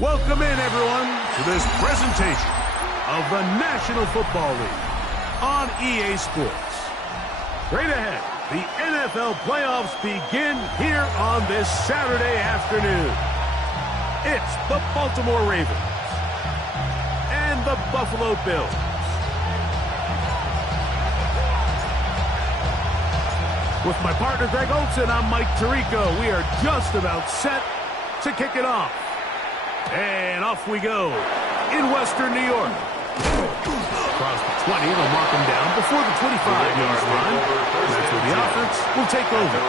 Welcome in, everyone, to this presentation of the National Football League on EA Sports. Straight ahead, the NFL playoffs begin here on this Saturday afternoon. It's the Baltimore Ravens and the Buffalo Bills. With my partner, Greg Olson, I'm Mike Tirico. We are just about set to kick it off. And off we go in Western New York. Across the 20, they'll mark him down before the 25-yard line. And that's where the offense will take over.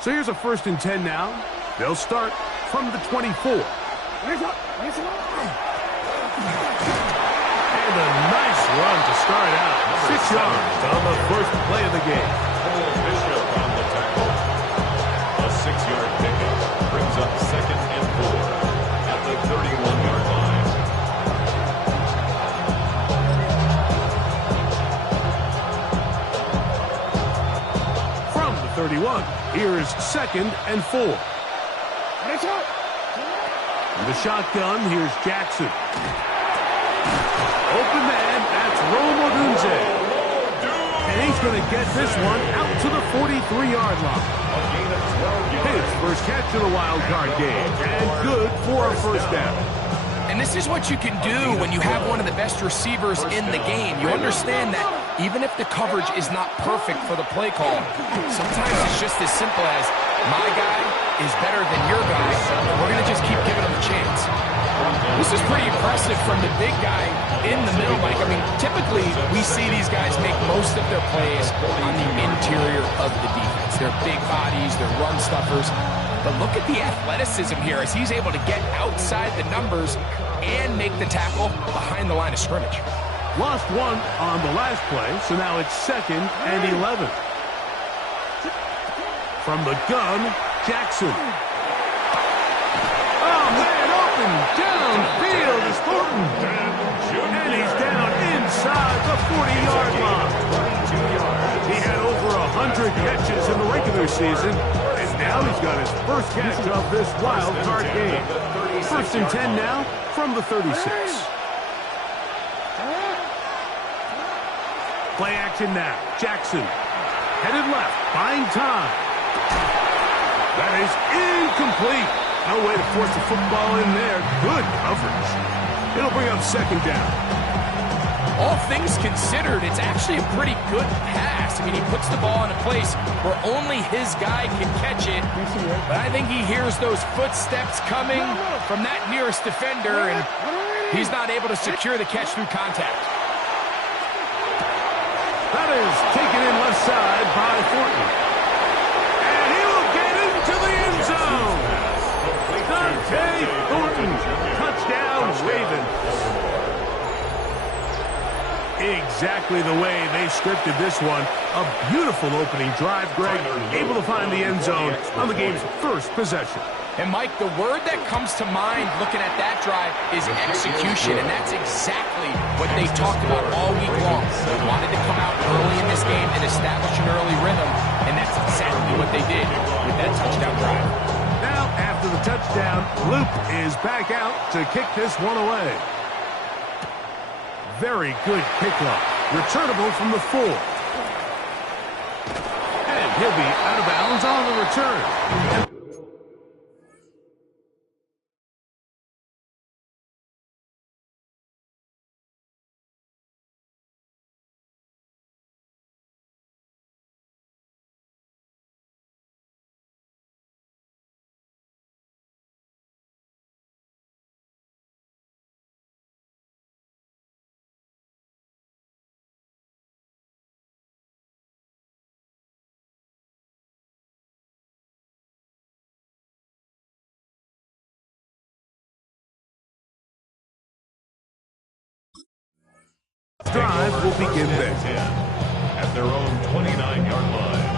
So here's a 1st and 10 now. They'll start from the 24. And a nice run to start out. 6 yards on the first play of the game. Bishop on the tackle. A 6-yard pickup brings up 2nd and 4 at the 31-yard line. 31. Here's 2nd and 4. In the shotgun, here's Jackson. Open man, that's Rome Odunze. And he's going to get this one out to the 43-yard line. His first catch of the wild card game, and good for a 1st down. And this is what you can do when you have one of the best receivers in the game. You understand that even if the coverage is not perfect for the play call, sometimes it's just as simple as, my guy is better than your guy, we're going to just keep giving him a chance. This is pretty impressive from the big guy in the middle, Mike. I mean, typically we see these guys make most of their plays on the interior of the defense. They're big bodies, they're run stuffers. But look at the athleticism here as he's able to get outside the numbers and make the tackle behind the line of scrimmage. Lost one on the last play, so now it's 2nd and 11. From the gun, Jackson. Oh, man, open downfield is Thornton. And he's down inside the 40-yard line. He had over 100 catches in the regular season, and now he's got his first catch of this wild card game. 1st and 10 now from the 36. Play action now. Jackson headed left, buying time. That is incomplete. No way to force the football in there. Good coverage. It'll bring up 2nd down. All things considered, it's actually a pretty good pass. I mean, he puts the ball in a place where only his guy can catch it. But I think he hears those footsteps coming from that nearest defender, and he's not able to secure the catch through contact. That is taken in left side by Thornton. And he will get into the end zone. Dante Thornton. Touchdown, Ravens. Exactly the way they scripted this one. A beautiful opening drive, Greg. Able to find the end zone on the game's first possession. And, Mike, the word that comes to mind looking at that drive is execution, and that's exactly what they talked about all week long. They wanted to come out early in this game and establish an early rhythm, and that's exactly what they did with that touchdown drive. Now, after the touchdown, Loop is back out to kick this one away. Very good kickoff. Returnable from the 4. And he'll be out of bounds on the return. drive will begin there. 10 at their own 29-yard line.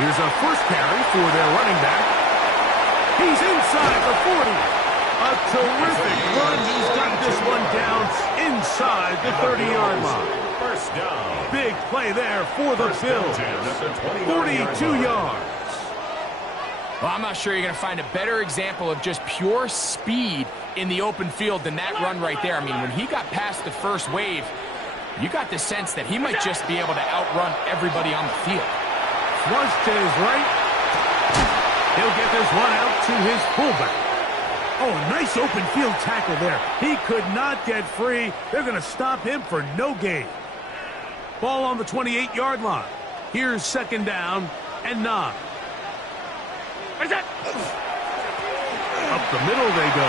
Here's a first carry for their running back. He's inside the 40. A terrific run. He's got this one down inside the 30-yard line. First down. Big play there for the Bills. 42 yards. Well, I'm not sure you're going to find a better example of just pure speed in the open field than that run right there. I mean, when he got past the first wave, you got the sense that he might just be able to outrun everybody on the field. Flush to his right. He'll get this one out to his fullback. Oh, nice open field tackle there. He could not get free. They're going to stop him for no gain. Ball on the 28-yard line. Here's second down and 9. Up the middle they go.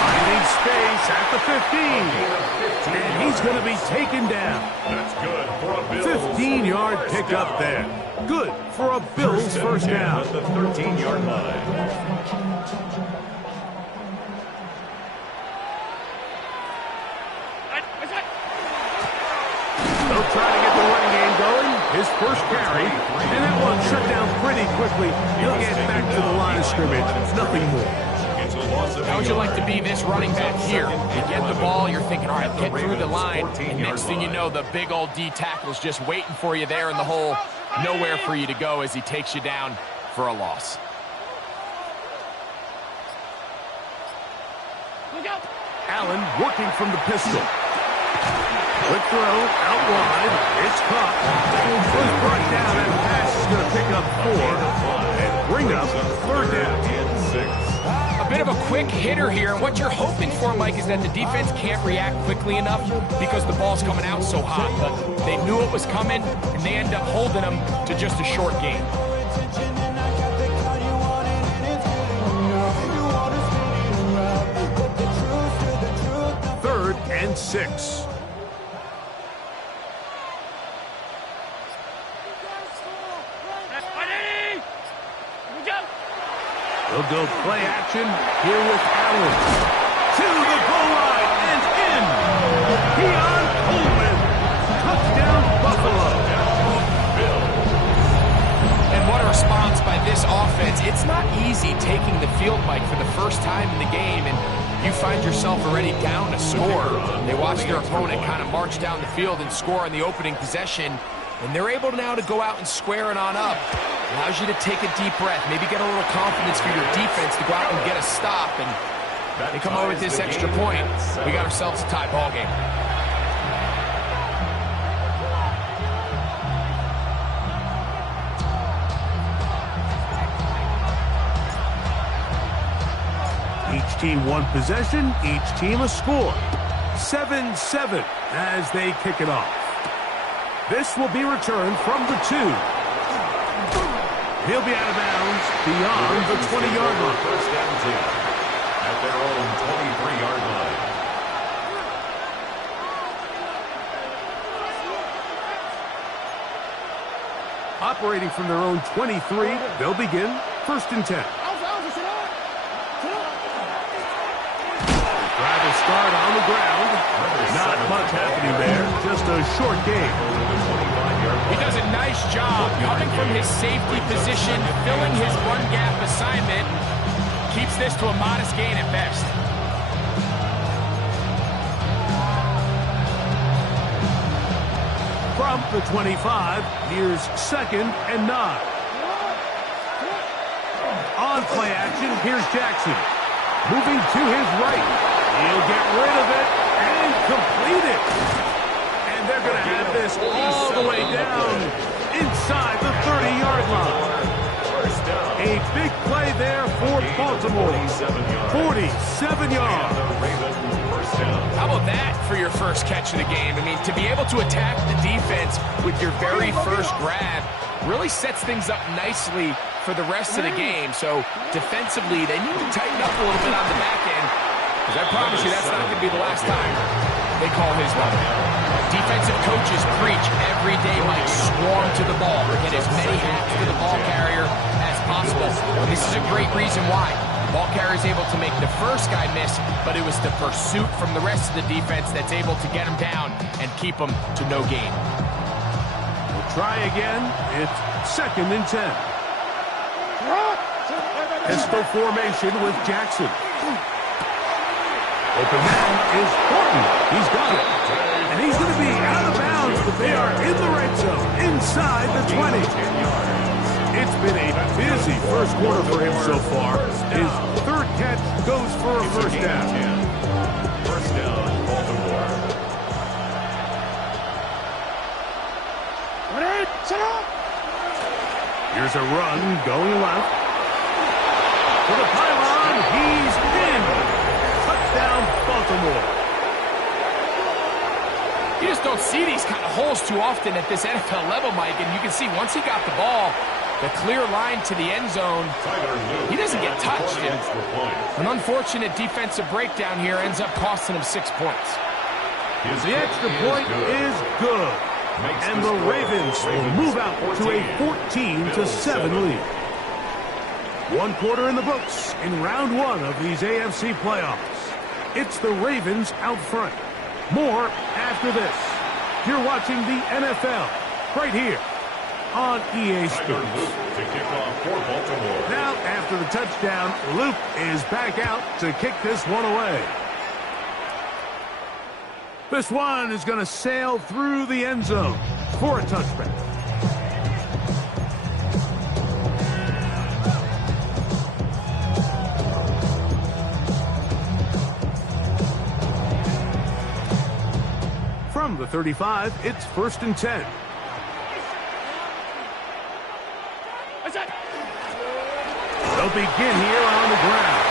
Finding space at the 15. And he's going to be taken down. That's good for a Bills. 15-yard pickup there. Good for a Bills first down. At the 13-yard line. They'll try to get the running game going. His first carry. And that one shut down pretty quickly. He'll get back to the line of scrimmage. Nothing more. How would you like to be this running back here? You get the ball, you're thinking, all right, get through the line. And next thing you know, the big old D tackle's just waiting for you there in the hole. Nowhere for you to go as he takes you down for a loss. Allen working from the pistol. Quick throw, out wide. It's caught. Was brought down, and pass is going to pick up 4 and bring up third down. A bit of a quick hitter here, and what you're hoping for, Mike, is that the defense can't react quickly enough because the ball's coming out so hot. But they knew it was coming, and they end up holding them to just a short game. Third and 6. They'll go play action here with Allen. To the goal line and in. Keon Coleman. Touchdown, Buffalo. And what a response by this offense. It's not easy taking the field, Mike, for the first time in the game, and you find yourself already down a score. They watch their opponent kind of march down the field and score on the opening possession, and they're able now to go out and square it on up. Allows you to take a deep breath, maybe get a little confidence for your defense to go out and get a stop, and they come over with this extra point. We got ourselves a tie ball game. Each team one possession, each team a score. 7-7 as they kick it off. This will be returned from the 2. He'll be out of bounds beyond the 20-yard line. First down 10 at their own 23-yard line. Operating from their own 23, they'll begin first and 10. Try to start on the ground. Not much happening there. Just a short game. He does a nice job coming from his safety position, filling his run gap assignment. Keeps this to a modest gain at best. From the 25, here's second and 9. On play action, here's Jackson. Moving to his right. He'll get rid of it and complete it. And they're going to have this all the way down inside the 30-yard line. A big play there for Baltimore. 47 yards. first down. How about that for your first catch of the game? I mean, to be able to attack the defense with your very first grab really sets things up nicely for the rest of the game. So defensively, they need to tighten up a little bit on the back end, because I promise you that's not going to be the last time they call his number. Defensive coaches preach every day, Mike, swarm to the ball, get as many hats to the ball carrier as possible. And this is a great reason why. The ball carrier is able to make the first guy miss, but it was the pursuit from the rest of the defense that's able to get him down and keep him to no gain. We'll try again. It's 2nd and 10. Pistol formation with Jackson. Open man is Horton. He's got it. And he's going to be out of bounds, but they are in the red zone, inside the 20. It's been a busy first quarter for him so far. His 3rd catch goes for a first down. First down, Baltimore. Here's a run going left. To the pylon, he's in. Touchdown, Baltimore. You just don't see these kind of holes too often at this NFL level, Mike, and you can see once he got the ball, the clear line to the end zone, he doesn't get touched. An unfortunate defensive breakdown here ends up costing him 6 points. The extra point is good. And the Ravens will move out to a 14-7 lead. 1 quarter in the books in round 1 of these AFC playoffs. It's the Ravens out front. More after this. You're watching the NFL right here on EA Sports. Now, after the touchdown, Luke is back out to kick this one away. This one is going to sail through the end zone for a touchback. From the 35, it's 1st and 10. They'll begin here on the ground.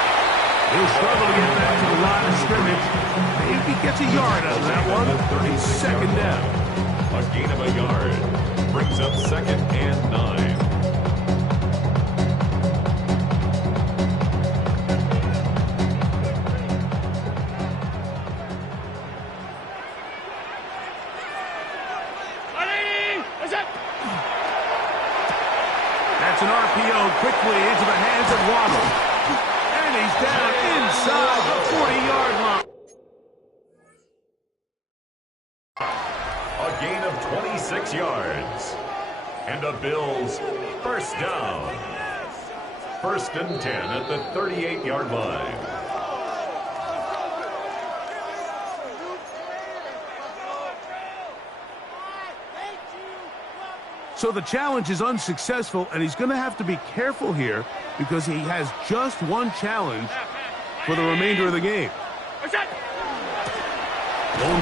He'll struggle to get back to the line of scrimmage. Maybe gets a yard out of that one. It's 2nd down. A gain of a yard brings up 2nd and 9. That's an RPO quickly into the hands of Waddle. And he's down inside the 40-yard line. A gain of 26 yards. And the Bills first down. 1st and 10 at the 38-yard line. So the challenge is unsuccessful, and he's going to have to be careful here because he has just one challenge for the remainder of the game. Going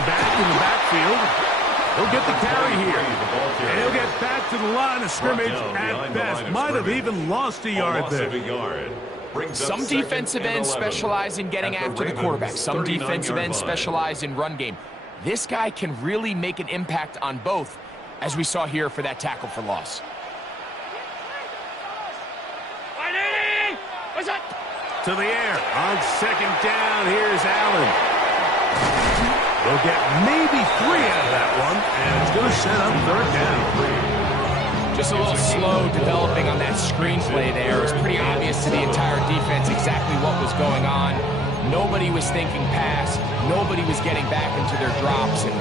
back in the backfield. He'll get the carry here. And he'll get back to the line of scrimmage at best. Might have even lost a yard there. Some defensive ends specialize in getting after the quarterback. Some defensive ends specialize in run game. This guy can really make an impact on both, as we saw here for that tackle for loss. To the air on 2nd down. Here's Allen. They'll get maybe 3 out of that one, and it's going to set up 3rd down. Just a little slow developing on that screenplay there. It was pretty obvious to the entire defense exactly what was going on. Nobody was thinking pass. Nobody was getting back into their drops, and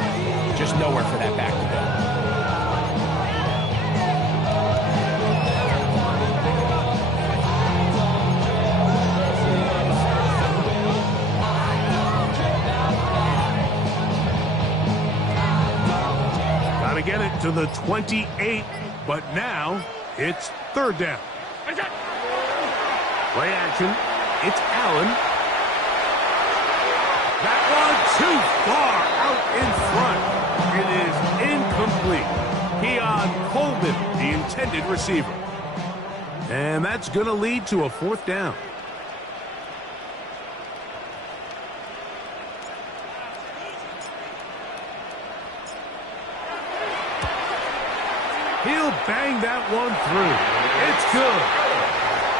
just nowhere for that back to go. To get it to the 28, but now it's 3rd down. Play action. It's Allen. That one too far out in front. It is incomplete. Keon Coleman, the intended receiver. And that's going to lead to a 4th down. He'll bang that one through. It's good.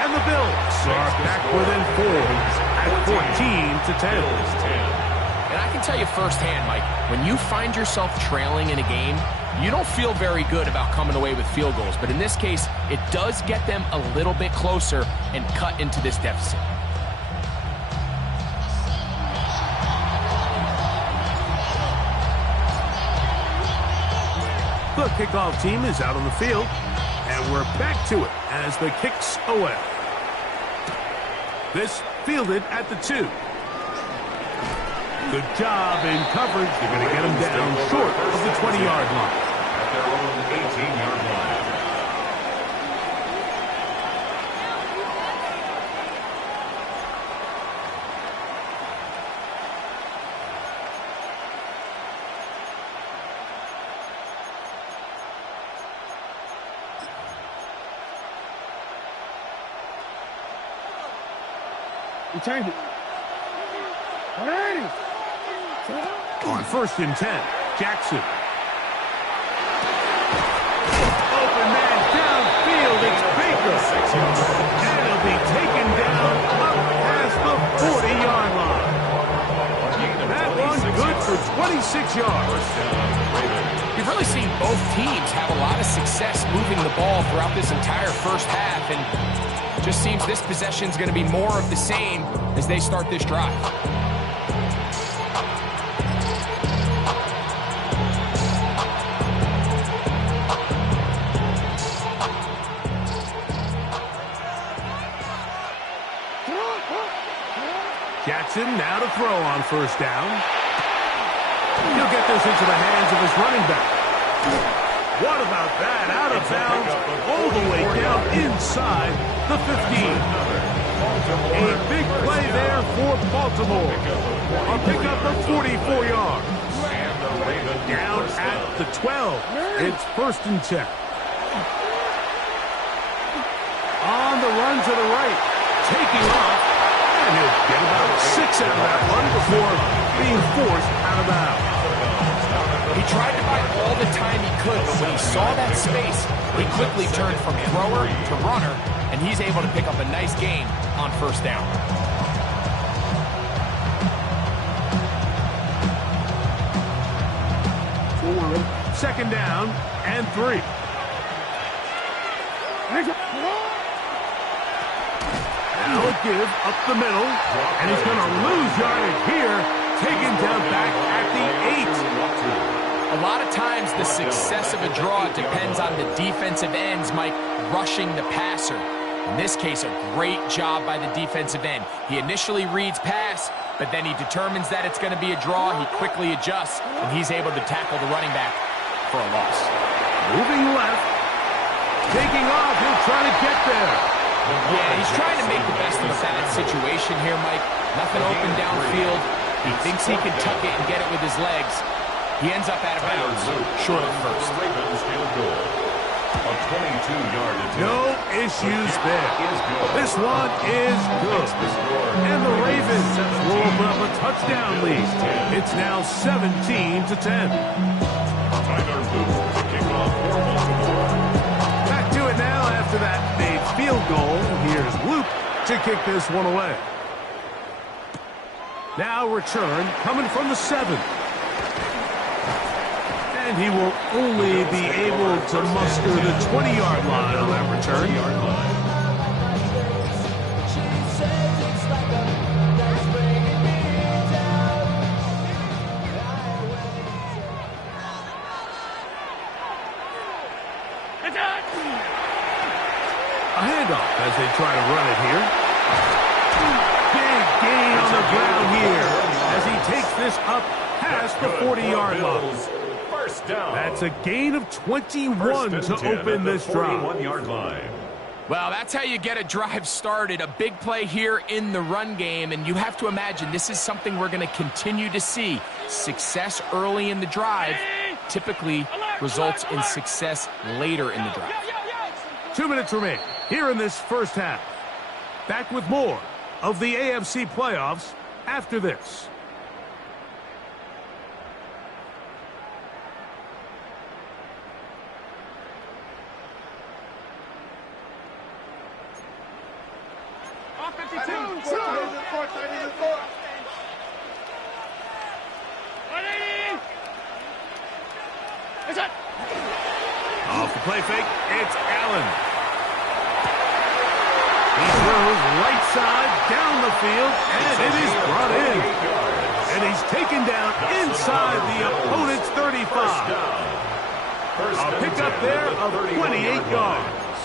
And the Bills are back within 4 at 14-10. And I can tell you firsthand, Mike, when you find yourself trailing in a game, you don't feel very good about coming away with field goals. But in this case, it does get them a little bit closer and cut into this deficit. The kickoff team is out on the field, and we're back to it as the kick's away. This fielded at the 2. Good job in coverage. They're going to get him down short of the 20-yard line. At their own 18-yard line. Return it. On 1st and 10, Jackson. Open man downfield, it's Baker. And he'll be taken down up past the 40-yard line. That one good for 26 yards. You've really seen both teams have a lot of success moving the ball throughout this entire first half, and it just seems this possession's going to be more of the same as they start this drive. Jackson now to throw on 1st down. He'll get this into the hands of his running back. What about that? Out of bounds, all the way down inside the 15. A big play there for Baltimore. A pickup of 44 yards. Down at the 12. It's 1st and 10. On the run to the right. Taking off. And he'll get about 6 out of that one before being forced out of bounds. He tried to buy all the time he could, but when he saw that space, he quickly turned from thrower to runner, and he's able to pick up a nice gain on 1st down. Forward. 2nd down and 3. Now a give up the middle, and he's going to lose yardage here, taken down back at the 8. A lot of times the success of a draw depends on the defensive ends, Mike, rushing the passer. In this case, a great job by the defensive end. He initially reads pass, but then he determines that it's going to be a draw. He quickly adjusts, and he's able to tackle the running back for a loss. Moving left. Taking off. He'll try to get there. Yeah, he's trying to make the best of a bad situation here, Mike. Nothing open downfield. He thinks he can tuck it and get it with his legs. He ends up out of bounds, short of 1st. A 22-yard attempt. No issues there. This one is good. And the Ravens will open up a touchdown lead. It's now 17-10. Tyler Luke to kick off for Baltimore. Back to it now after that made field goal. Here's Luke to kick this one away. Now return coming from the 7. And he will only be able to muster the 20-yard line on that return. A handoff as they try to run it here. Big gain on the ground here as he takes this up past the 40-yard line. First down. That's a gain of 21 to open this drive. 41-yard line. Well, that's how you get a drive started. A big play here in the run game, and you have to imagine this is something we're going to continue to see. Success early in the drive typically results in success later in the drive. 2 minutes remain here in this first half. Back with more of the AFC playoffs after this. Off the play fake, it's Allen. He throws right side down the field, and it is brought in. And he's taken down inside the opponent's 35. A pickup there of 28 yards.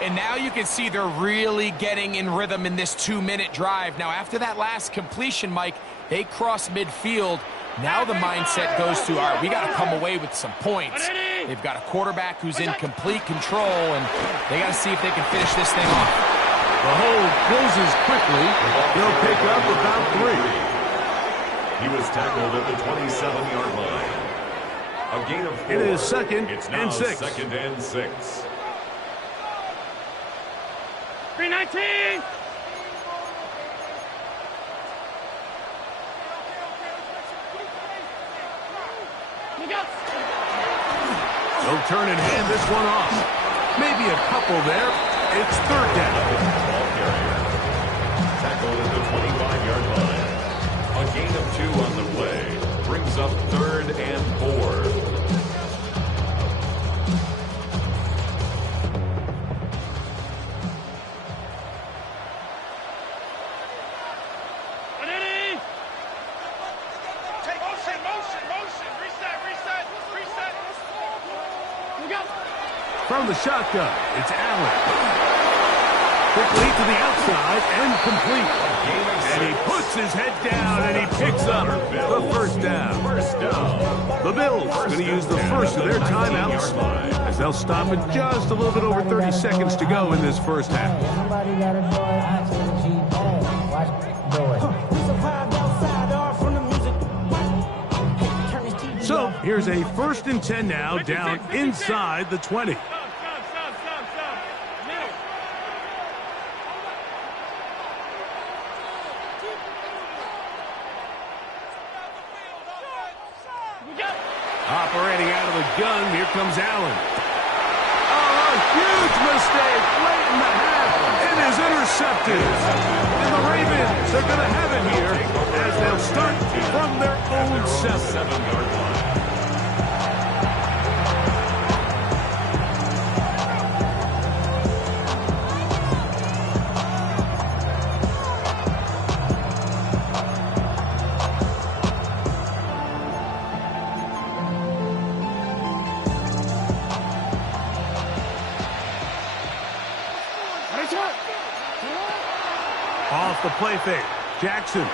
And now you can see they're really getting in rhythm in this 2-minute drive. Now, after that last completion, Mike, they cross midfield. Now the mindset goes to, all right, we got to come away with some points. They've got a quarterback who's in complete control, and they got to see if they can finish this thing off. The hold closes quickly. They'll pick up about 3. He was tackled at the 27-yard line. A gain of 4. It is second it's now and 6. Second and 6. 319. They'll turn and hand this one off. Maybe a couple there. It's third down. Ball carrier. Tackled at the 25-yard line. A gain of 2 on the play. Brings up 3rd and 4. From the shotgun, it's Allen. Quickly to the outside and complete. And he puts his head down and he picks up the first down. The Bills going to use the first of their timeouts as they'll stop at just a little bit over 30 seconds to go in this first half. So here's a 1st and 10 now down inside the 20. Operating out of the gun, here comes Allen. Oh, a huge mistake late in the half. It is intercepted. And the Ravens are going to have it here as they'll start from their own 7-yard line. Off the play fake. Jackson.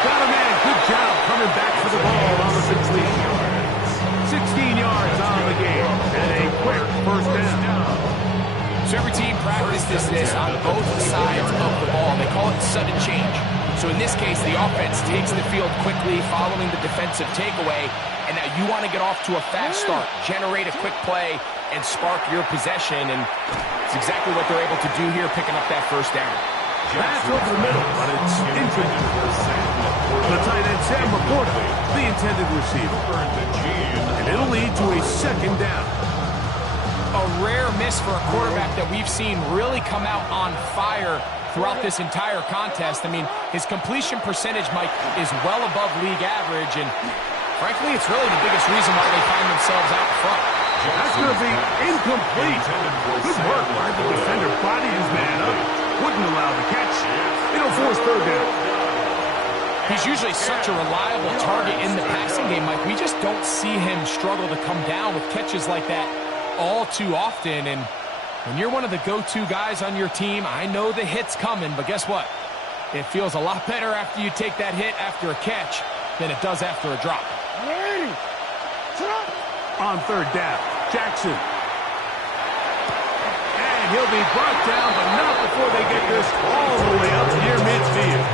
Got a man. Good job coming back for the ball on the 16 yards on the game. And a quick first down. So every team practices this on both sides of the ball. They call it sudden change. So in this case, the offense takes the field quickly following the defensive takeaway. And now you want to get off to a fast start, generate a quick play, and spark your possession. And it's exactly what they're able to do here, picking up that first down. Pass over the middle, but it's incomplete. The tight end, Sam Laporta, the intended receiver. And it'll lead to a second down. A rare miss for a quarterback that we've seen really come out on fire throughout this entire contest. I mean, his completion percentage, Mike, is well above league average, and frankly, it's really the biggest reason why they find themselves out front. That's going to be incomplete. Good work by the defender. Bodied his man up. Wouldn't allow the catch. It'll force third down. He's usually such a reliable target in the passing game, Mike. We just don't see him struggle to come down with catches like that all too often. And when you're one of the go-to guys on your team, I know the hit's coming, but guess what? It feels a lot better after you take that hit after a catch than it does after a drop. On third down, Jackson. And he'll be brought down, but not before they get this all the way up near midfield.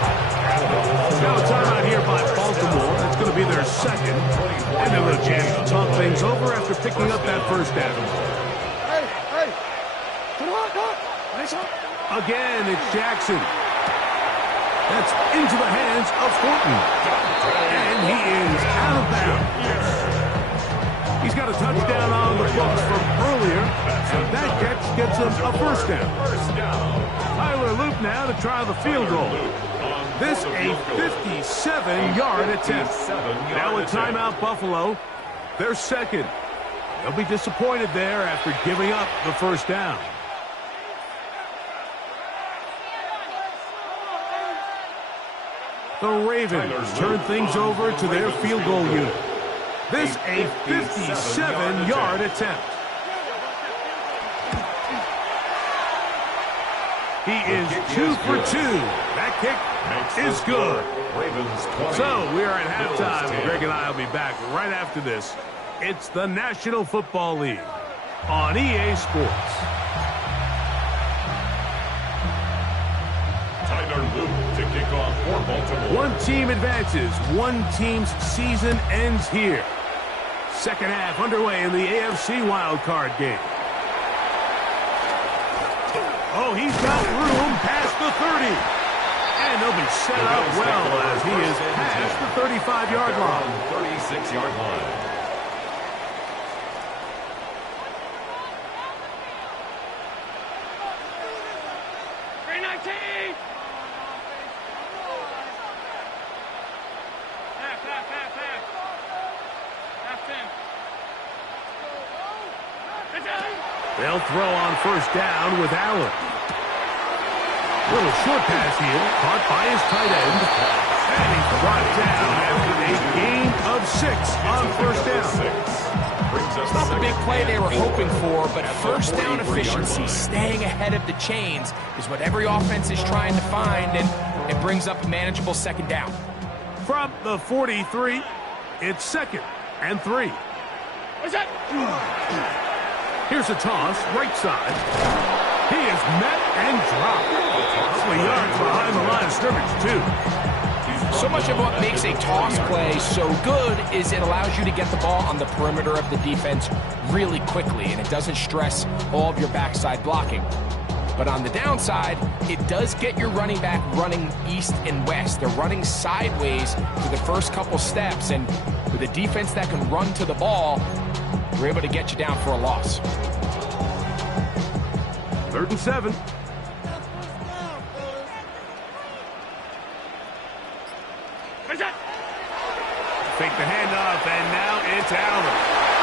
Now a timeout here by Baltimore. That's going to be their second. And they'll have a chance to talk things over after picking up that first down. Again, it's Jackson. That's into the hands of Horton. And he is out of bounds. He's got a touchdown on the books from earlier, That catch gets him a first down. Tyler Loop now to try the field goal. This a 57-yard attempt. Now a timeout, Buffalo. They're second. They'll be disappointed there after giving up the first down. The Ravens turn things over to their field goal unit. This a 57-yard attempt. He is 2 for 2. That kick is good. So we are at halftime. Greg and I will be back right after this. It's the National Football League on EA Sports. Tyler Loop to kick off for Baltimore. One team advances. One team's season ends here. Second half underway in the AFC wildcard game. Oh, he's got room past the 30. And he'll be set up well as he is past the 35-yard line. 36-yard line. They'll throw on first down with Allen. Little short pass here, caught by his tight end. And he's brought down after a gain of 6 on first down. It's not the big play they were hoping for, but first down efficiency, staying ahead of the chains, is what every offense is trying to find, and it brings up a manageable second down. From the 43, it's 2nd and 3. What's that? Here's a toss, right side. He is met and dropped. A couple of yards behind the line of scrimmage, too. So much of what makes a toss play so good is it allows you to get the ball on the perimeter of the defense really quickly, and it doesn't stress all of your backside blocking. But on the downside, it does get your running back running east and west. They're running sideways for the first couple steps, and with a defense that can run to the ball, we're able to get you down for a loss. 3rd and 7. Fake the handoff, and now it's Allen.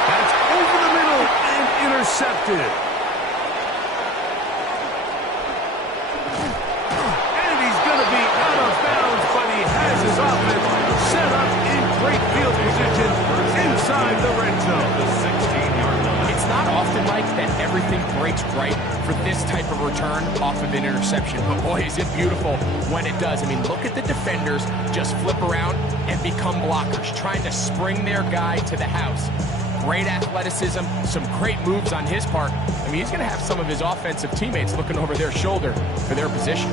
That's over the middle and intercepted. And he's going to be out of bounds, but he has his offense set up in great field position inside the red zone. The 16-yard line. It's not often, Mike, that everything breaks right for this type of return off of an interception. But boy, is it beautiful when it does. I mean, look at the defenders just flip around and become blockers, trying to spring their guy to the house. Great athleticism, some great moves on his part. I mean, he's going to have some of his offensive teammates looking over their shoulder for their position.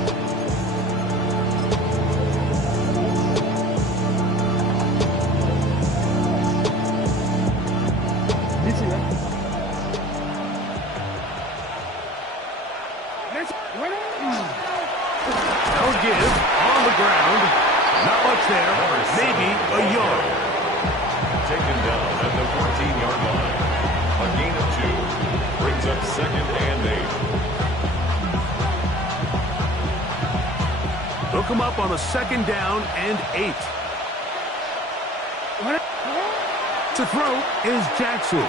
They'll give on the ground. Not much there. Maybe a yard. Taken down at the 14-yard line. A gain of 2. Brings up 2nd and 8. Hook him up on a 2nd down and 8. To throw is Jackson.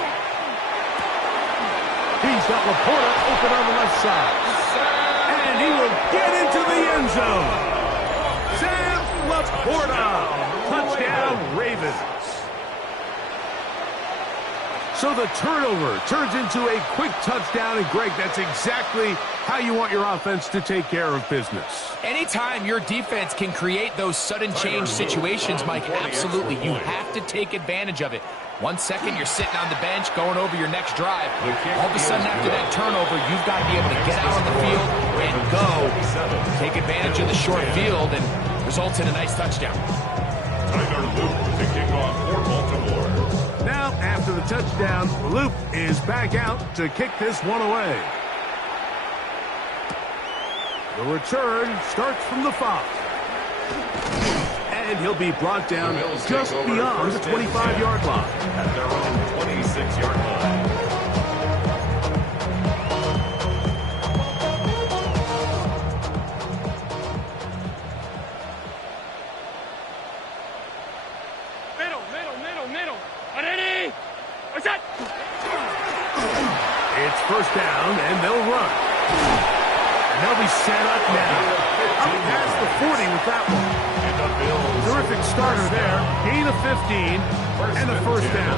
He's got Laporta open on the left side. And he will get into the end zone. Sam Laporta. Touchdown, Ravens. So the turnover turns into a quick touchdown, and Greg, that's exactly how you want your offense to take care of business. Anytime your defense can create those sudden change situations, Mike, absolutely, you have to take advantage of it. 1 second, you're sitting on the bench, going over your next drive. All of a sudden, after that turnover, you've got to be able to get out on the field and go. Take advantage of the short field, and results in a nice touchdown. Tyler Loop to kick off for Baltimore. Now, after the touchdown, Loop is back out to kick this one away. The return starts from the 5. And he'll be brought down just beyond the 25-yard line. At their own 26-yard line. It's first down, and they'll run. And they'll be set up now. Up past the 40 with that one. Terrific starter there. Gain of 15, and a first down.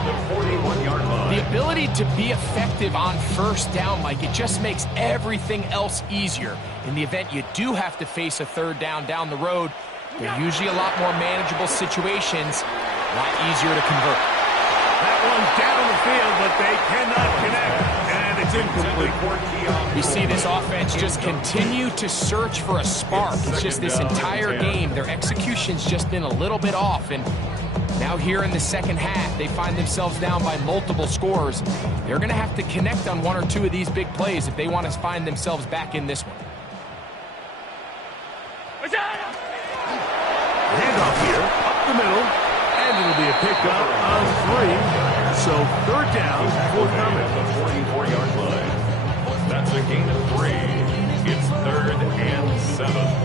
The ability to be effective on first down, Mike, it just makes everything else easier. In the event you do have to face a third down the road, they're usually a lot more manageable situations, a lot easier to convert. That one down the field, but they cannot connect, and it's incomplete. We see this offense just continue to search for a spark. It's just this entire game, their execution's just been a little bit off, and now here in the second half, they find themselves down by multiple scores. They're going to have to connect on one or two of these big plays if they want to find themselves back in this one. Handoff here, up the middle, and it'll be a pickup of 3. So third down, forthcoming. The 44-yard line. That's a gain of 3. It's 3rd and 7.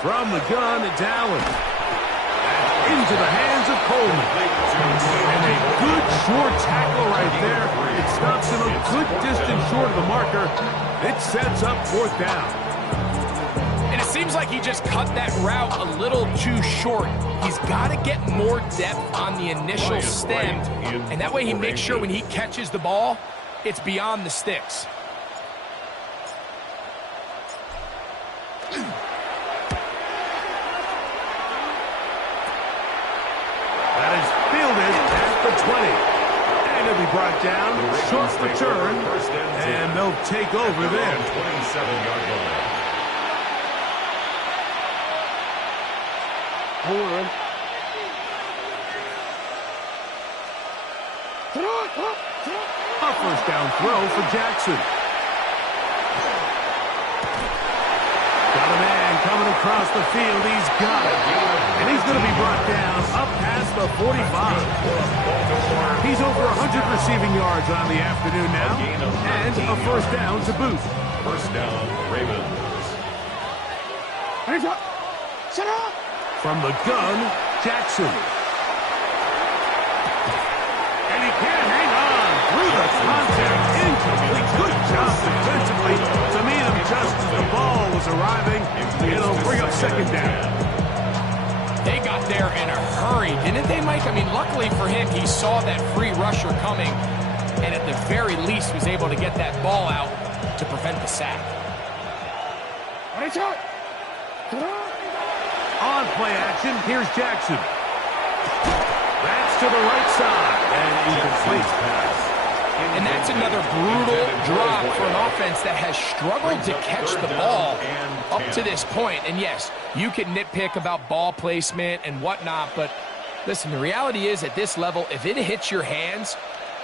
From the gun, it's Allen. Into the hands of Coleman. And a good short tackle right there. It stops him a good distance short of the marker. It sets up fourth down. And it seems like he just cut that route a little too short. He's got to get more depth on the initial stem. And that way he makes sure when he catches the ball, it's beyond the sticks. That is fielded at the 20. And it'll be brought down, short return, and they'll take over there. 27-yard line. Hold on. A first down throw for Jackson. Got a man coming across the field. He's got it. And he's going to be brought down up past the 45. He's over 100 receiving yards on the afternoon now. And a first down to boot. First down, Ravens. From the gun, Jackson. And he can't hang on through the contact. Incomplete. Good job defensively to meet him just as the ball was arriving. It'll bring up second down. They got there in a hurry, didn't they, Mike? I mean, luckily for him, he saw that free rusher coming, and at the very least was able to get that ball out to prevent the sack. On play action, here's Jackson. That's to the right side, and incomplete pass. And that's another brutal drop for an offense that has struggled to catch the ball up to this point. And yes, you can nitpick about ball placement and whatnot, but listen, the reality is at this level, if it hits your hands,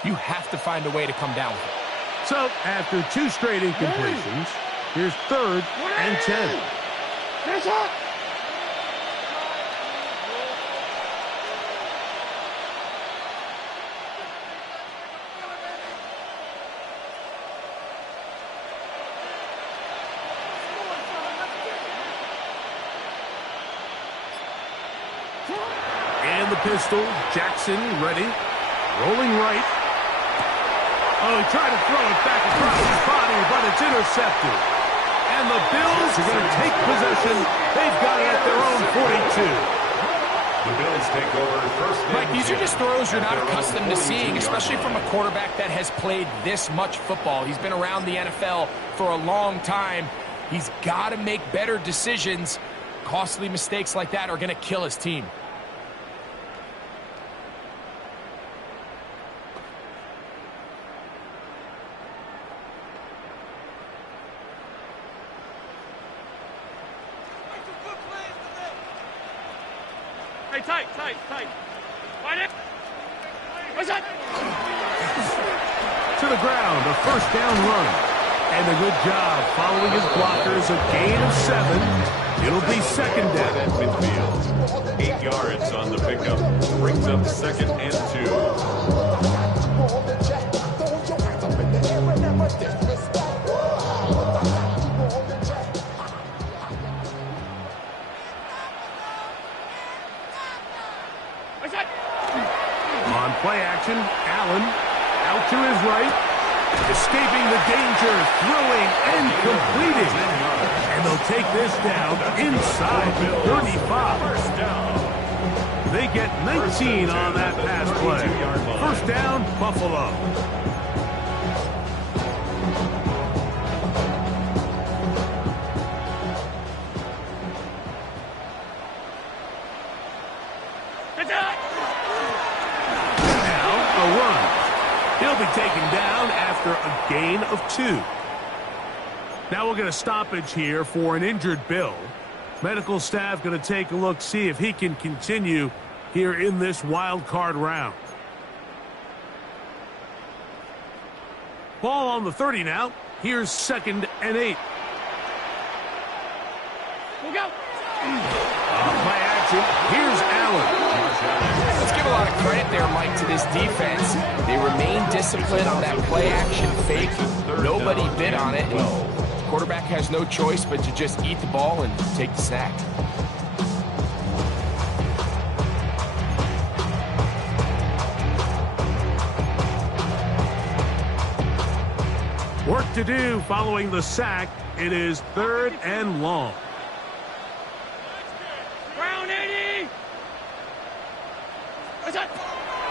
you have to find a way to come down with it. So after 2 straight incompletions, here's 3rd and 10. And the pistol, Jackson ready, rolling right. Oh, he tried to throw it back across his body, but it's intercepted. And the Bills are going to take possession. They've got it at their own 42. The Bills take over first. Mike, these are just throws you're not accustomed to seeing, especially from a quarterback that has played this much football. He's been around the NFL for a long time. He's got to make better decisions. Costly mistakes like that are going to kill his team. Hey, tight. Find it. What's that? To the ground, a first down run. And a good job following his blockers, a gain of 7. It'll be second down. At midfield. 8 yards on the pickup. Brings up second and 2. On play action, Allen out to his right, escaping the danger, throwing and completing. And they'll take this down inside the 35. First down. They get 19 on that pass play. First down, Buffalo. He'll be taken down after a gain of 2. Now we're going to stoppage here for an injured Bill. Medical staff going to take a look, see if he can continue here in this wild card round. Ball on the 30 now. Here's second and 8. We'll go. Play action. Here's Allen. Let's give a lot of credit there, Mike, to this defense. They remain disciplined on that play-action fake. Nobody bid on it. And the quarterback has no choice but to just eat the ball and take the sack. Work to do following the sack. It is third and long.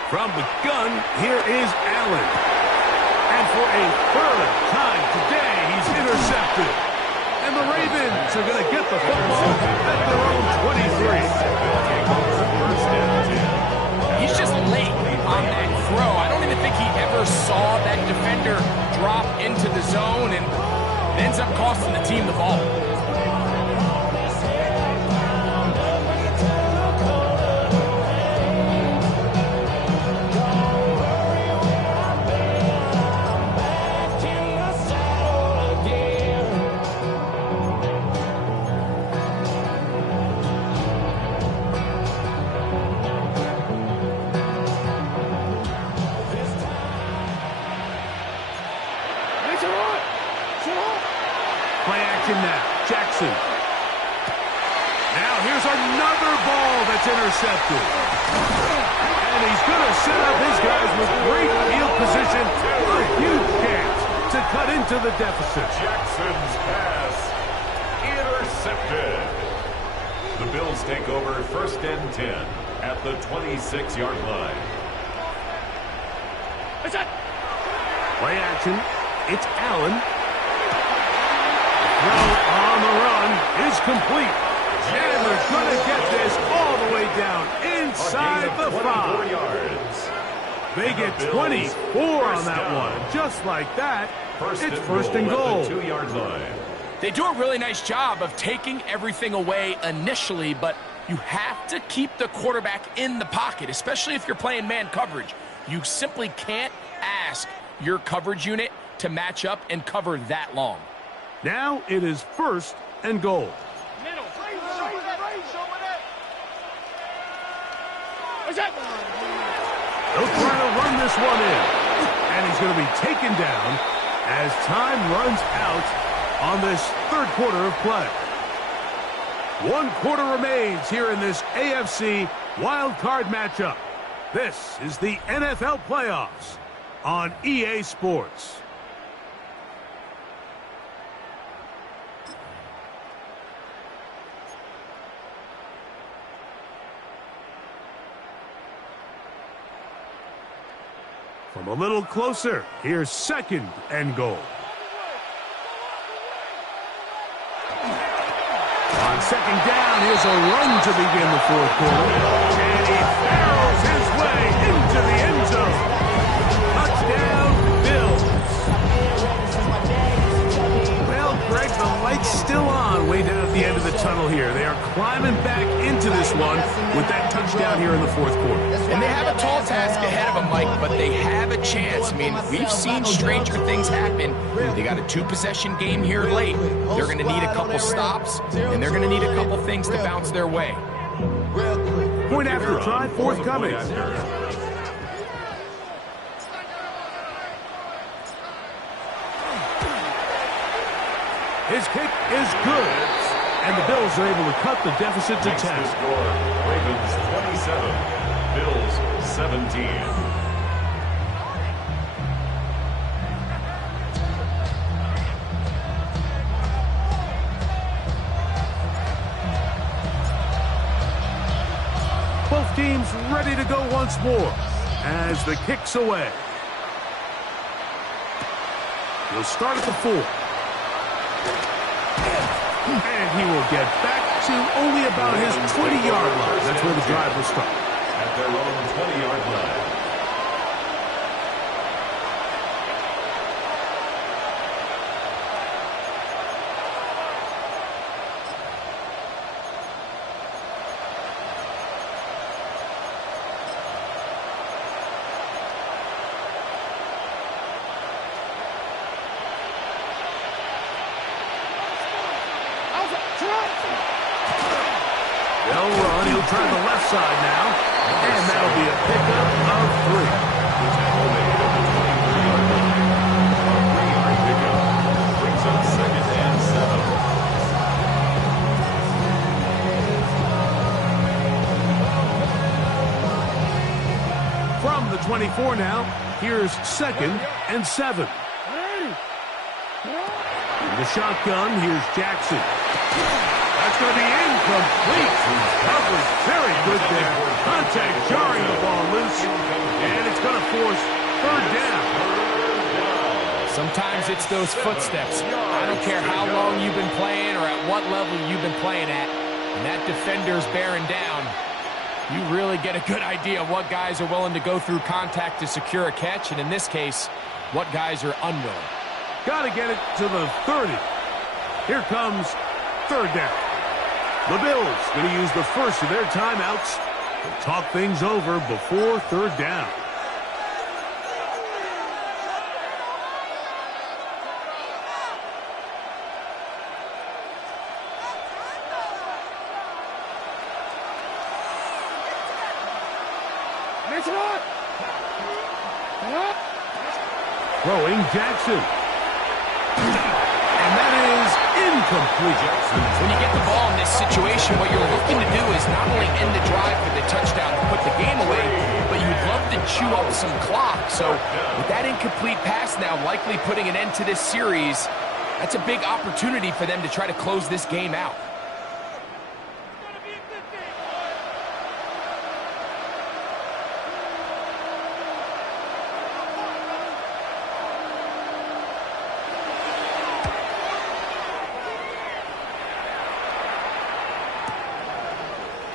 From the gun, here is Allen. And for a third time today, he's intercepted. And the Ravens are going to get the football at their own 23. He's just late on that throw. I don't even think he ever saw that defender drop into the zone, and it ends up costing the team the ball. Play action now. Jackson. Now here's another ball that's intercepted. And he's going to set up his guys with great field position. A huge chance to cut into the deficit. Jackson's pass intercepted. The Bills take over first and 10 at the 26-yard line. Play action. It's Allen. Throw on the run is complete. And they're going to get this all the way down inside the 5. Yards. They get 24 on that one. Just like that, it's first and goal. At the 2-yard line. They do a really nice job of taking everything away initially, but you have to keep the quarterback in the pocket, especially if you're playing man coverage. You simply can't ask your coverage unit to match up and cover that long. Now it is first and goal. They'll try to run this one in. And he's going to be taken down as time runs out on this third quarter of play. 1 quarter remains here in this AFC wild card matchup. This is the NFL playoffs on EA Sports. From a little closer, here's second and goal. On second down, here's a run to begin the fourth quarter. And he barrels his way into the end zone. Touchdown, Bills. Well, Greg, the lights still still on way down at the end of the tunnel here. They are climbing back into this one with that touchdown here in the fourth quarter. And they have a tall task ahead of them, Mike, but they have a chance. I mean, we've seen stranger things happen. They got a 2-possession game here late. They're going to need a couple stops, and they're going to need a couple things to bounce their way. Point after try forthcoming. His kick is good, and the Bills are able to cut the deficit to 10. Score, Ravens 27, Bills 17. Both teams ready to go once more as the kick's away. He'll start at the 4. And he will get back to only about his 20-yard line. That's where the drive will start. At their own 20-yard line. They'll run. He'll try the left side now. And that'll be a pickup of 3. Brings up 2nd and 7. From the 24 now, here's 2nd and 7. In the shotgun, here's Jackson. That's going to be incomplete. Coverage very good there. Contact jarring the ball loose. And it's going to force 3rd down. Sometimes it's those footsteps. I don't care how long you've been playing or at what level you've been playing at. And that defender's bearing down. You really get a good idea of what guys are willing to go through contact to secure a catch. And in this case, what guys are unwilling. Got to get it to the 30. Here comes 3rd down. The Bills going to use the first of their timeouts to talk things over before 3rd down. Throwing Jackson. And that is incomplete. When you get the ball in this situation, what you're looking to do is not only end the drive with a touchdown to put the game away, but you would love to chew up some clock. So with that incomplete pass now likely putting an end to this series, that's a big opportunity for them to try to close this game out.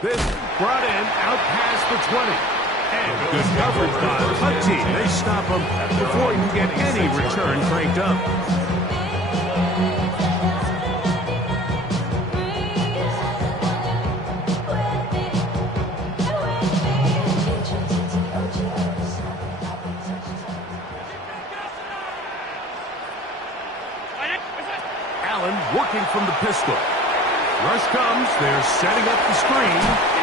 This brought in out past the 20. And good coverage by the punt team. They stop him before he can get any return cranked up. Allen working from the pistol. Rush comes. They're setting up the screen.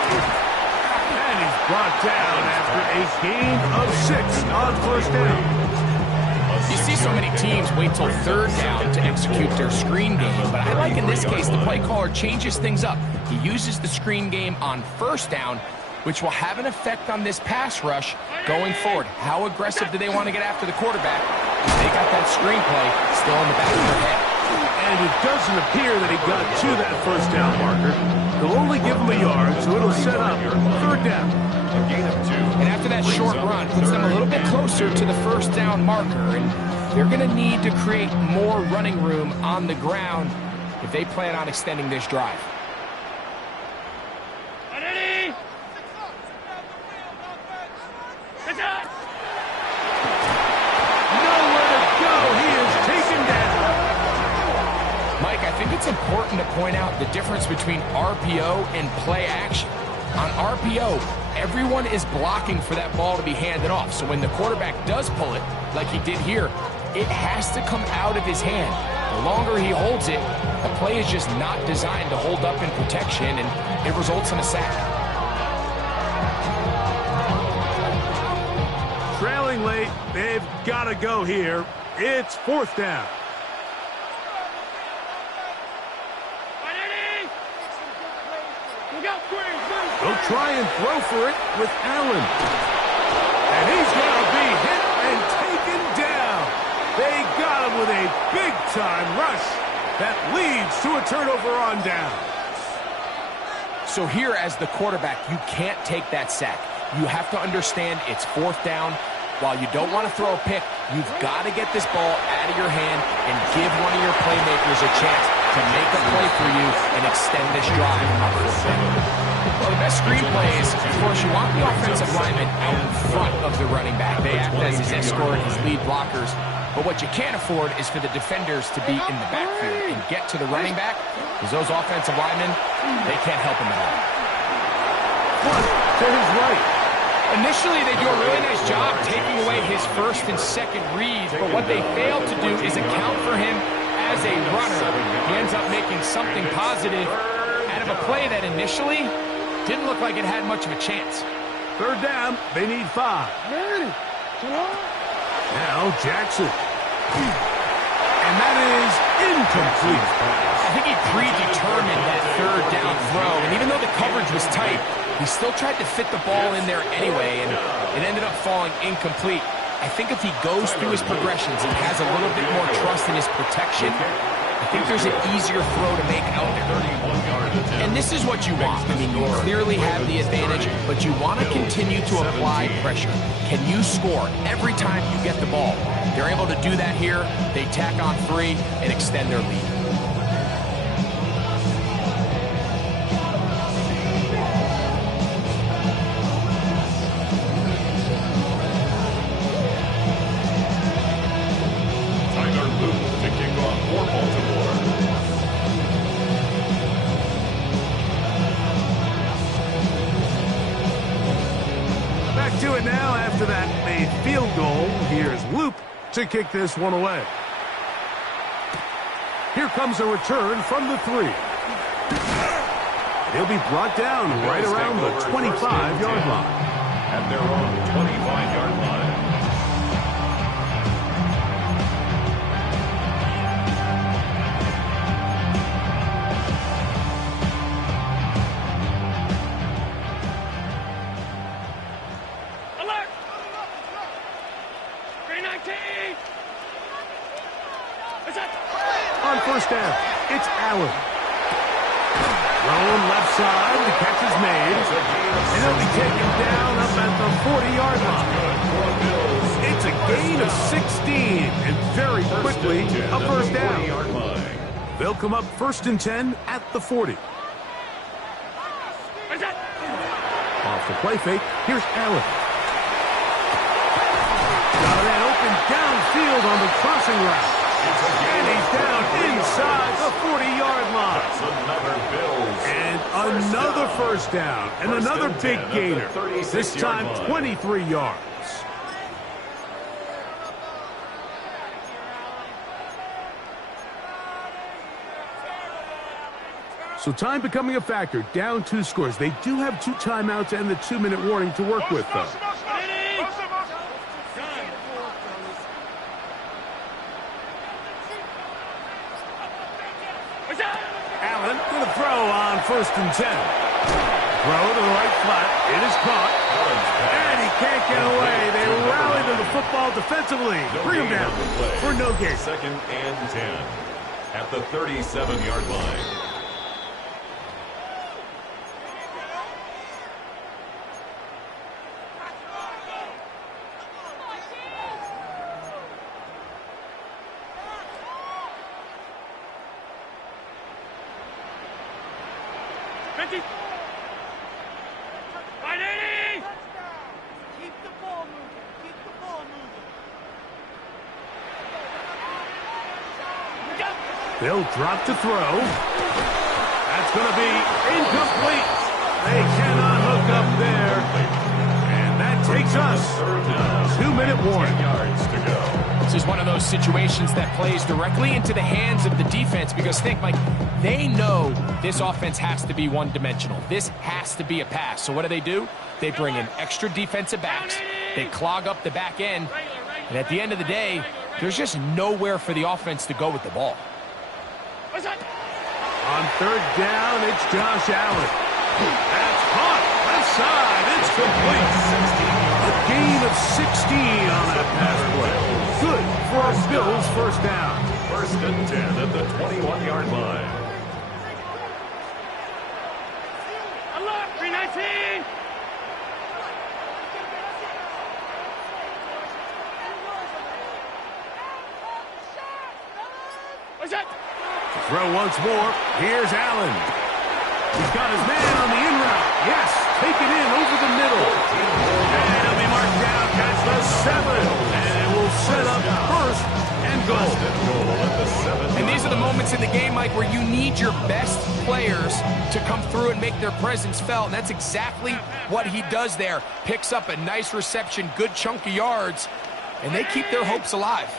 And he's brought down after a gain of 6 on 1st down. You see so many teams wait till 3rd down to execute their screen game, but I like in this case the play caller changes things up. He uses the screen game on 1st down, which will have an effect on this pass rush going forward. How aggressive do they want to get after the quarterback? They got that screen play still in the back of their head. And it doesn't appear that he got to that 1st down marker. They'll only give him a yard, so it'll set up 3rd down. A gain of 2. And after that short run, puts them a little bit closer to the 1st down marker. And they're going to need to create more running room on the ground if they plan on extending this drive. the difference between RPO and play action. On RPO, everyone is blocking for that ball to be handed off. So when the quarterback does pull it, like he did here, it has to come out of his hand. The longer he holds it, the play is just not designed to hold up in protection, and it results in a sack. Trailing late, they've got to go here. It's 4th down. They'll try and throw for it with Allen. And he's going to be hit and taken down. They got him with a big-time rush that leads to a turnover on down. So here as the quarterback, you can't take that sack. You have to understand it's 4th down. While you don't want to throw a pick, you've got to get this ball out of your hand and give one of your playmakers a chance to make a play for you and extend this drive on 4th down. Well, the best screenplay is, of course, you want the offensive lineman out in front of the running back. They act as his escort, his lead blockers. But what you can't afford is for the defenders to be in the backfield and get to the running back, because those offensive linemen, they can't help him at all. One to his right. Initially, they do a really nice job taking away his first and second reads, but what they fail to do is account for him as a runner. He ends up making something positive out of a play that initially didn't look like it had much of a chance. 3rd down, they need 5. Now Jackson. And that is incomplete. I think he predetermined that 3rd down throw, and even though the coverage was tight, he still tried to fit the ball in there anyway, and it ended up falling incomplete. I think if he goes through his progressions and has a little bit more trust in his protection, I think there's an easier throw to make out there. And this is what you want. I mean, you clearly have the advantage, but you want to continue to apply pressure. Can you score every time you get the ball? They're able to do that here. They tack on 3 and extend their lead. To it now after that made field goal. Here's Loop to kick this one away. Here comes a return from the 3. He'll be brought down right around the 25-yard line. At their own 25-yard line. On 1st down, it's Allen. Thrown left side, the catch is made. And he'll be taken down up at the 40-yard line. It's a gain of 16, and very quickly, a 1st down. They'll come up 1st and 10 at the 40. Off the play fake, here's Allen. Got a man open downfield on the crossing route. And he's down inside the 40-yard line. And another 1st down and another big gainer. This time 23 yards. So time becoming a factor. Down 2 scores. They do have 2 timeouts and the 2-minute warning to work with, though. Allen going to throw on 1st and 10. Throw to the right flat. It is caught. And he can't get away. They rally to the football defensively. Bring him down for no gain. 2nd and 10 at the 37-yard line. They'll drop to throw. That's going to be incomplete. They cannot hook up there. And that takes us to 2-minute warning. Yards to go. This is one of those situations that plays directly into the hands of the defense because think, Mike, they know this offense has to be one-dimensional. This has to be a pass. So what do? They bring in extra defensive backs. They clog up the back end. And at the end of the day, there's just nowhere for the offense to go with the ball. On third down, it's Josh Allen. That's caught. Left side. It's complete. A gain of 16 on that pass play. Good for a Bills first down. 1st and 10 at the 21-yard line. 319. What's that? Throw once more. Here's Allen. He's got his man on the in route. Yes, take it in over the middle. And he'll be marked down at the 7. And it will set up 1st and goal. And these are the moments in the game, Mike, where you need your best players to come through and make their presence felt. And that's exactly what he does there. Picks up a nice reception, good chunk of yards, and they keep their hopes alive.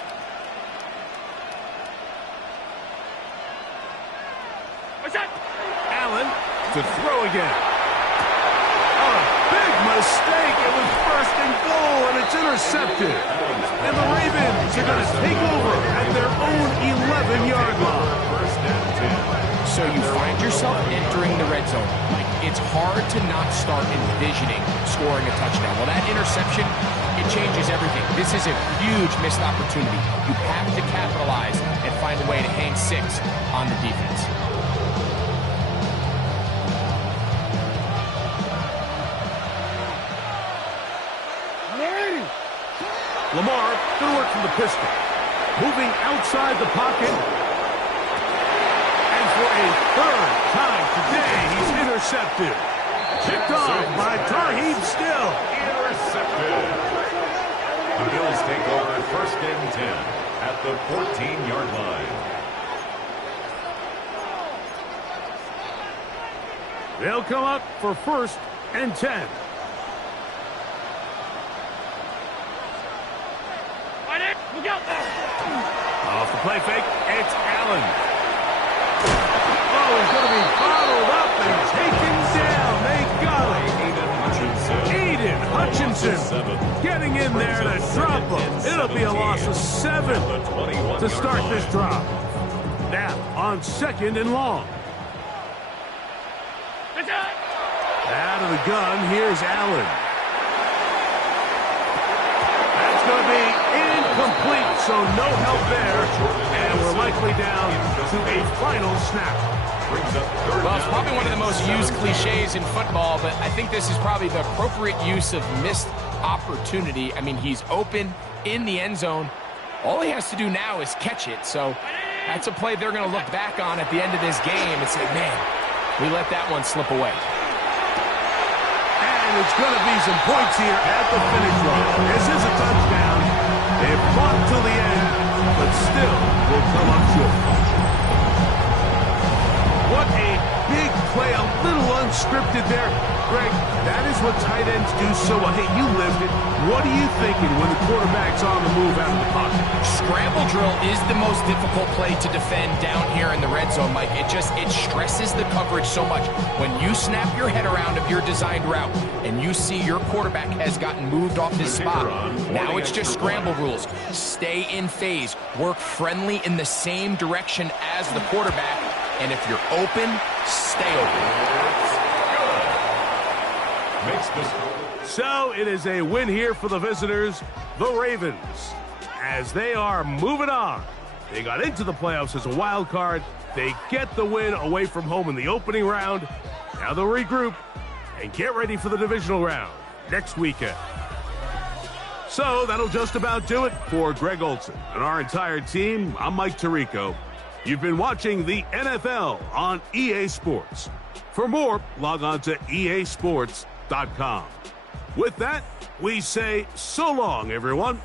Allen to throw again. A big mistake. It was 1st and goal, and it's intercepted. And the Ravens are going to take over at their own 11-yard line. So you find yourself entering the red zone. It's hard to not start envisioning scoring a touchdown. Well, that interception, it changes everything. This is a huge missed opportunity. You have to capitalize and find a way to hang 6 on the defense. Lamar, good work from the pistol. Moving outside the pocket. And for a 3rd time today, he's intercepted. Picked off by Tarheeb Still. Intercepted. The Bills take over 1st and 10 at the 14-yard line. They'll come up for 1st and 10. Off the play fake, it's Allen. Oh, he's going to be bottled up and taken down. They got him. Aiden Hutchinson getting in there to drop him. It'll be a loss of 7 to start this drop. Now on 2nd and long. Out of the gun, here's Allen. That's going to be incomplete, so no help there. And we're likely down to a final snap. Well, it's probably one of the most used cliches in football, but I think this is probably the appropriate use of missed opportunity. I mean, he's open in the end zone. All he has to do now is catch it. So that's a play they're going to look back on at the end of this game and say, man, we let that one slip away. And it's going to be some points here at the finish line. This is a touchdown. They've fought till the end, but still will come up short. What a big play, a little unscripted there. Greg, that is what tight ends do so well. Hey, you lived it. What are you thinking when the quarterback's on the move out of the pocket? Scramble drill is the most difficult play to defend down here in the red zone, Mike. It stresses the coverage so much. When you snap your head around of your designed route and you see your quarterback has gotten moved off his spot, now it's just scramble rules. Stay in phase. Work friendly in the same direction as the quarterback. And if you're open, stay open. So it is a win here for the visitors, the Ravens, as they are moving on. They got into the playoffs as a wild card. They get the win away from home in the opening round. Now they'll regroup and get ready for the divisional round next weekend. So that'll just about do it for Greg Olson and our entire team. I'm Mike Tirico. You've been watching the NFL on EA Sports. For more, log on to easports.com. With that, we say so long, everyone.